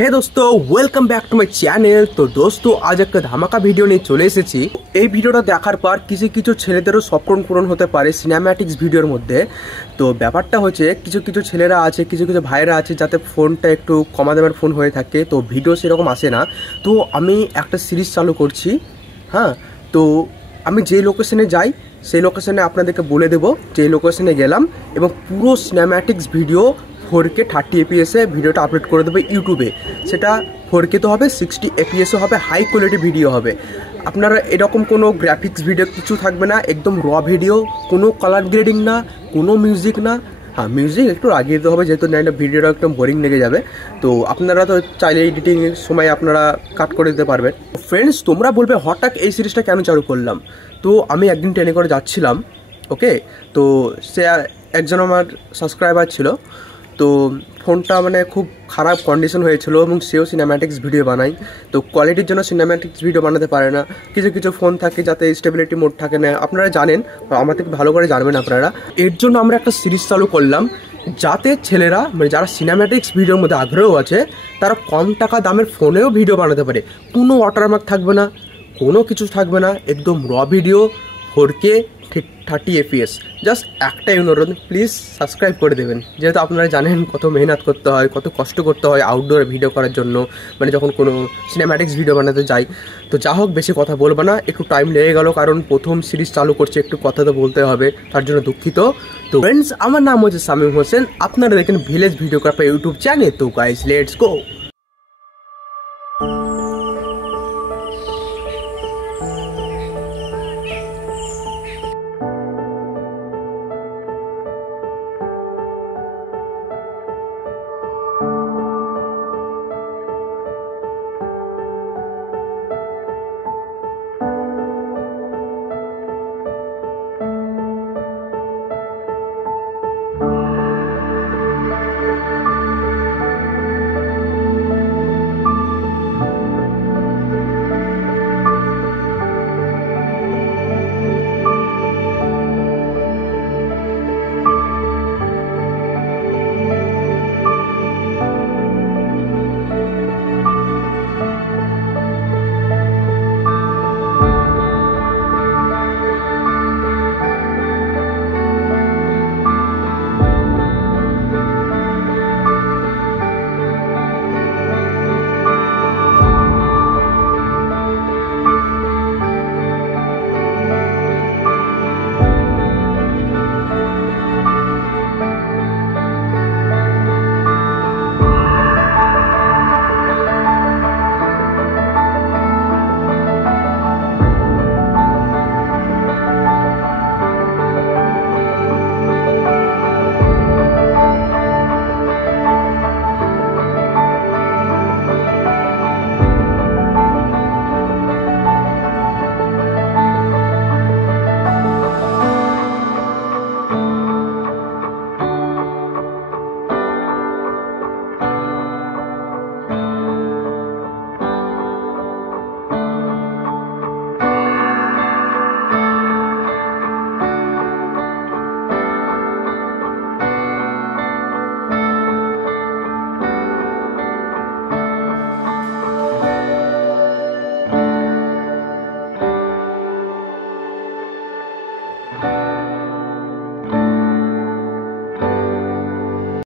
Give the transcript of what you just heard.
হ্যাঁ দোস্ত, welcome back to my channel. তো দোস্ত, আজ একটা ধামাকা ভিডিও নিয়ে চলে এসেছি। এই ভিডিওটা দেখার পর কিছু কিছু ছেলেদেরও স্বপ্ন পূরণ হতে পারে সিনেম্যাটিক্স ভিডিওর মধ্যে। তো ব্যাপারটা হচ্ছে কিছু কিছু ছেলেরা আছে, কিছু কিছু ভাইরা আছে যাতে ফোনটা একটু কমা দামের ফোন হয়ে থাকে, তো ভিডিও সেরকম আসে না। তো আমি একটা সিরিজ চালু করছি। হ্যাঁ, তো আমি যে লোকেশনে যাই সেই লোকেশনে আপনাদেরকে বলে দেবো যে লোকেশনে গেলাম, এবং পুরো সিনেম্যাটিক্স ভিডিও 4K 30 FPS ভিডিওটা আপলোড করে দেবে ইউটিউবে। সেটা 4K তো হবে, 60 FPS হবে, হাই কোয়ালিটি ভিডিও হবে। আপনারা এরকম কোনো গ্রাফিক্স ভিডিও কিছু থাকবে না, একদম র ভিডিও, কোনো কালার গ্রেডিং না, কোনো মিউজিক না। হ্যাঁ, মিউজিক একটু লাগিয়ে দিতে হবে, যেহেতু নাইলে ভিডিওটা একদম বোরিং লেগে যাবে। তো আপনারা তো চাইলে এডিটিংয়ের সময় আপনারা কাট করে দিতে পারবেন। ফ্রেন্ডস, তোমরা বলবে হঠাৎ এই সিরিজটা কেন চালু করলাম। তো আমি একদিন ট্রেনে করে যাচ্ছিলাম, ওকে। তো সে একজন আমার সাবস্ক্রাইবার ছিল, তো ফোনটা মানে খুব খারাপ কন্ডিশন হয়েছিল, এবং সেও সিনেম্যাটিক্স ভিডিও বানায়। তো কোয়ালিটির জন্য সিনেম্যাটিক্স ভিডিও বানাতে পারে না। কিছু কিছু ফোন থাকে যাতে স্টেবিলিটি মোড থাকে না, আপনারা জানেন, আমার থেকে ভালো করে জানবেন আপনারা। এর জন্য আমরা একটা সিরিজ চালু করলাম, যাতে ছেলেরা মানে যারা সিনেম্যাটিক্স ভিডিওর মধ্যে আগ্রহ আছে তারা কম টাকা দামের ফোনেও ভিডিও বানাতে পারে। কোনো ওয়াটারমার্ক থাকবে না, কোনো কিছু থাকবে না, একদম র ভিডিও 4K 30 FPS। জাস্ট একটাই অনুরোধ, প্লিজ সাবস্ক্রাইব করে দেবেন, যেহেতু আপনারা জানেন কত মেহনত করতে হয়, কত কষ্ট করতে হয় আউটডোর ভিডিও করার জন্য, মানে যখন কোনো সিনেম্যাটিক্স ভিডিও বানাতে যাই। তো যা হোক, বেশি কথা বলবো না, একটু টাইম লেগে গেল কারণ প্রথম সিরিজ চালু করছে, একটু কথা তো বলতে হবে, তার জন্য দুঃখিত। তো ফ্রেন্ডস, আমার নাম হচ্ছে শামীম হোসেন, আপনারা দেখেন ভিলেজ ভিডিওগ্রাফার ইউটিউব চ্যানেল। তো গাইস, লেটস গো।